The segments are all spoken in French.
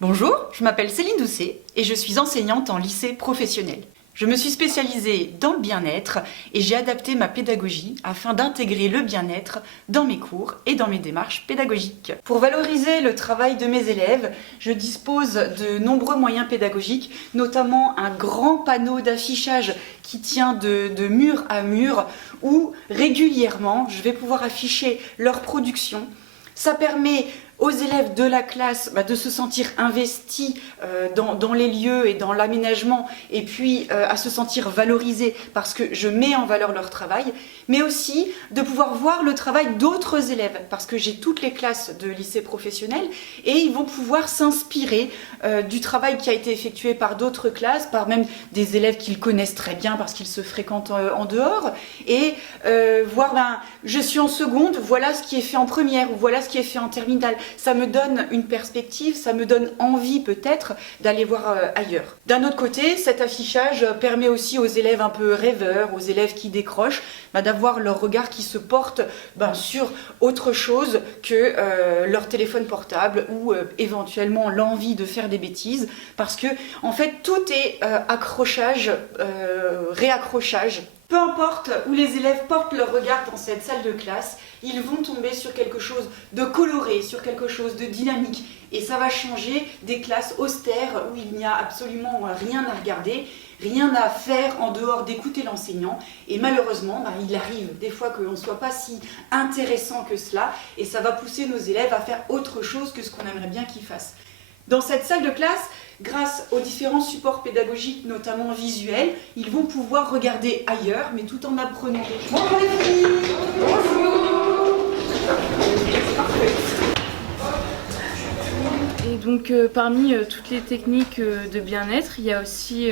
Bonjour, je m'appelle Céline Doucet et je suis enseignante en lycée professionnel. Je me suis spécialisée dans le bien-être et j'ai adapté ma pédagogie afin d'intégrer le bien-être dans mes cours et dans mes démarches pédagogiques. Pour valoriser le travail de mes élèves, je dispose de nombreux moyens pédagogiques, notamment un grand panneau d'affichage qui tient de mur à mur où régulièrement je vais pouvoir afficher leur production. Ça permet aux élèves de la classe de se sentir investis dans les lieux et dans l'aménagement et puis à se sentir valorisés parce que je mets en valeur leur travail, mais aussi de pouvoir voir le travail d'autres élèves parce que j'ai toutes les classes de lycée professionnel et ils vont pouvoir s'inspirer du travail qui a été effectué par d'autres classes, par même des élèves qu'ils connaissent très bien parce qu'ils se fréquentent en dehors et voir je suis en seconde, voilà ce qui est fait en première ou voilà ce qui est fait en terminale. Ça me donne une perspective, ça me donne envie peut-être d'aller voir ailleurs. D'un autre côté, cet affichage permet aussi aux élèves un peu rêveurs, aux élèves qui décrochent, d'avoir leur regard qui se porte sur autre chose que leur téléphone portable ou éventuellement l'envie de faire des bêtises, parce que en fait tout est accrochage, réaccrochage. Peu importe où les élèves portent leur regard dans cette salle de classe, ils vont tomber sur quelque chose de coloré, sur quelque chose de dynamique. Et ça va changer des classes austères où il n'y a absolument rien à regarder, rien à faire en dehors d'écouter l'enseignant. Et malheureusement, il arrive des fois qu'on ne soit pas si intéressant que cela, et ça va pousser nos élèves à faire autre chose que ce qu'on aimerait bien qu'ils fassent. Dans cette salle de classe, grâce aux différents supports pédagogiques, notamment visuels, ils vont pouvoir regarder ailleurs, mais tout en apprenant des choses. Bonjour les filles. Bonjour. Et donc parmi toutes les techniques de bien-être, il y a aussi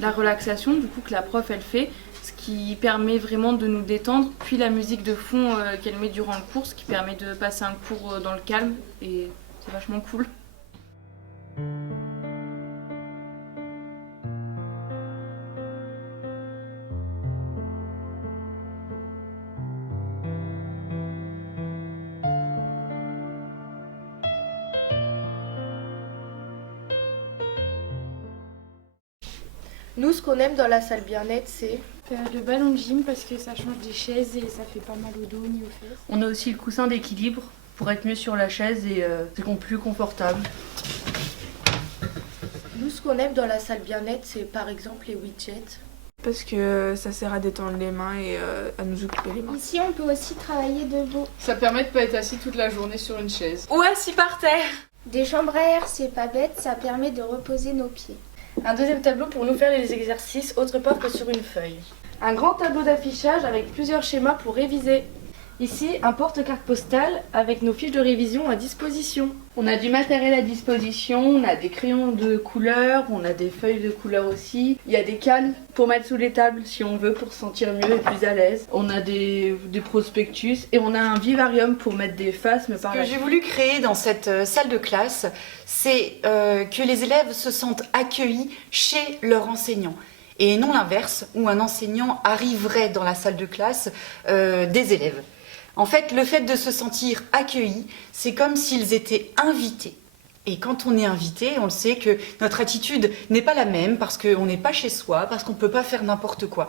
la relaxation, du coup que la prof elle fait, ce qui permet vraiment de nous détendre, puis la musique de fond qu'elle met durant le cours, ce qui permet de passer un cours dans le calme, et c'est vachement cool. Nous, ce qu'on aime dans la salle bien-être, c'est Le ballon de gym parce que ça change des chaises et ça fait pas mal au dos ni aux fesses. On a aussi le coussin d'équilibre pour être mieux sur la chaise et c'est plus confortable. Nous, ce qu'on aime dans la salle bien-être, c'est par exemple les widgets. Parce que ça sert à détendre les mains et à nous occuper les mains. Ici, on peut aussi travailler debout. Ça permet de pas être assis toute la journée sur une chaise. Ou assis par terre. Des chambres à air, c'est pas bête, ça permet de reposer nos pieds. Un deuxième tableau pour nous faire les exercices autre part que sur une feuille. Un grand tableau d'affichage avec plusieurs schémas pour réviser. Ici, un porte-carte postale avec nos fiches de révision à disposition. On a du matériel à disposition, on a des crayons de couleur, on a des feuilles de couleur aussi. Il y a des cannes pour mettre sous les tables si on veut pour se sentir mieux et plus à l'aise. On a des prospectus et on a un vivarium pour mettre des phasmes par Ce que j'ai voulu créer dans cette salle de classe, c'est que les élèves se sentent accueillis chez leur enseignant. Et non l'inverse, où un enseignant arriverait dans la salle de classe des élèves. En fait, le fait de se sentir accueillis, c'est comme s'ils étaient invités. Et quand on est invité, on le sait que notre attitude n'est pas la même parce qu'on n'est pas chez soi, parce qu'on ne peut pas faire n'importe quoi.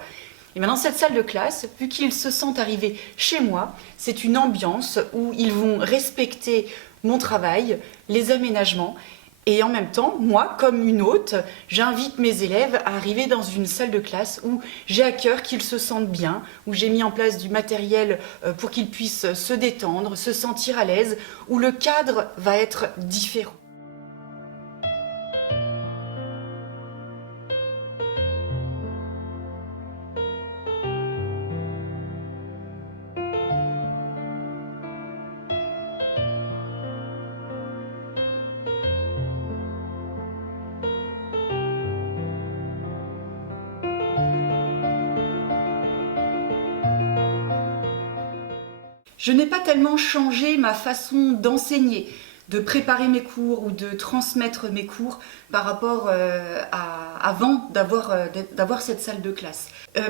Et maintenant, cette salle de classe, vu qu'ils se sentent arrivés chez moi, c'est une ambiance où ils vont respecter mon travail, les aménagements. Et en même temps, moi, comme une hôte, j'invite mes élèves à arriver dans une salle de classe où j'ai à cœur qu'ils se sentent bien, où j'ai mis en place du matériel pour qu'ils puissent se détendre, se sentir à l'aise, où le cadre va être différent. Je n'ai pas tellement changé ma façon d'enseigner, de préparer mes cours ou de transmettre mes cours par rapport à avant d'avoir cette salle de classe.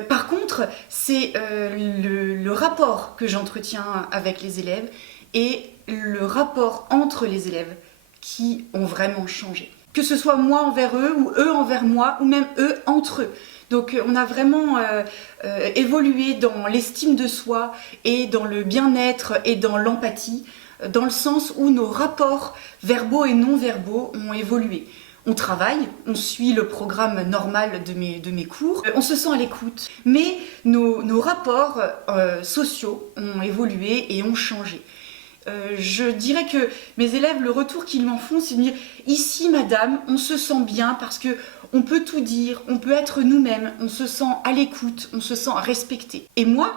Par contre, c'est le rapport que j'entretiens avec les élèves et le rapport entre les élèves. qui ont vraiment changé. Que ce soit moi envers eux, ou eux envers moi, ou même eux entre eux. Donc on a vraiment évolué dans l'estime de soi et dans le bien-être et dans l'empathie, dans le sens où nos rapports verbaux et non verbaux ont évolué. On travaille, on suit le programme normal de mes cours, on se sent à l'écoute, mais nos rapports sociaux ont évolué et ont changé. Je dirais que mes élèves, le retour qu'ils m'en font, c'est de dire « Ici, madame, on se sent bien parce que on peut tout dire, on peut être nous-mêmes, on se sent à l'écoute, on se sent respecté. » Et moi,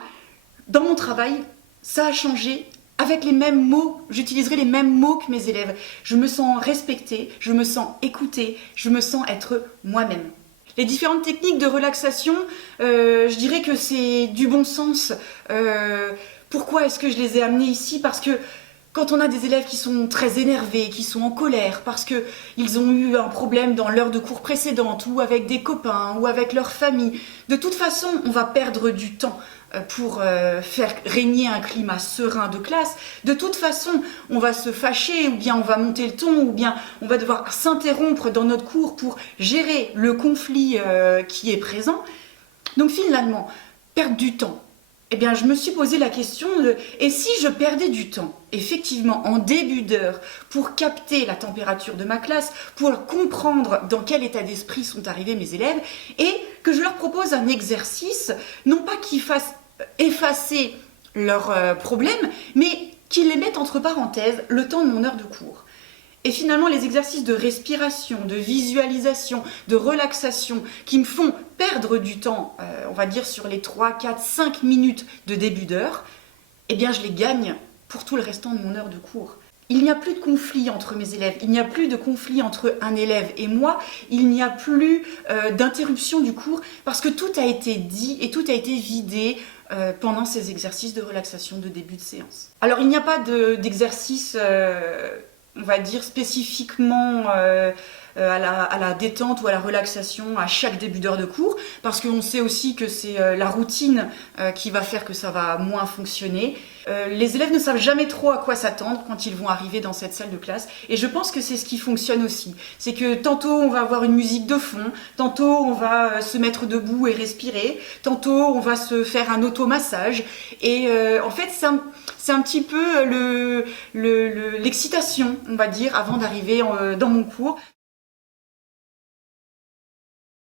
dans mon travail, ça a changé avec les mêmes mots, j'utiliserai les mêmes mots que mes élèves. Je me sens respectée, je me sens écoutée, je me sens être moi-même. Les différentes techniques de relaxation, je dirais que c'est du bon sens. Pourquoi est-ce que je les ai amenées ici? Parce que quand on a des élèves qui sont très énervés, qui sont en colère, parce qu'ils ont eu un problème dans l'heure de cours précédente, ou avec des copains, ou avec leur famille, de toute façon, on va perdre du temps pour faire régner un climat serein de classe. De toute façon, on va se fâcher, ou bien on va monter le ton, ou bien on va devoir s'interrompre dans notre cours pour gérer le conflit qui est présent. Donc finalement, perdre du temps. Eh bien, je me suis posé la question de « et si je perdais du temps, effectivement, en début d'heure, pour capter la température de ma classe, pour comprendre dans quel état d'esprit sont arrivés mes élèves, et que je leur propose un exercice, non pas qui fasse effacer leurs problèmes, mais qui les mette entre parenthèses le temps de mon heure de cours. » Et finalement, les exercices de respiration, de visualisation, de relaxation qui me font perdre du temps, on va dire sur les 3, 4, 5 minutes de début d'heure, eh bien je les gagne pour tout le restant de mon heure de cours. Il n'y a plus de conflit entre mes élèves, il n'y a plus de conflit entre un élève et moi, il n'y a plus d'interruption du cours parce que tout a été dit et tout a été vidé pendant ces exercices de relaxation de début de séance. Alors il n'y a pas d'exercice... on va dire spécifiquement à la détente ou à la relaxation à chaque début d'heure de cours, parce qu'on sait aussi que c'est la routine qui va faire que ça va moins fonctionner. Les élèves ne savent jamais trop à quoi s'attendre quand ils vont arriver dans cette salle de classe, et je pense que c'est ce qui fonctionne aussi. C'est que tantôt on va avoir une musique de fond, tantôt on va se mettre debout et respirer, tantôt on va se faire un automassage, et en fait c'est un petit peu l'excitation, on va dire, avant d'arriver dans mon cours.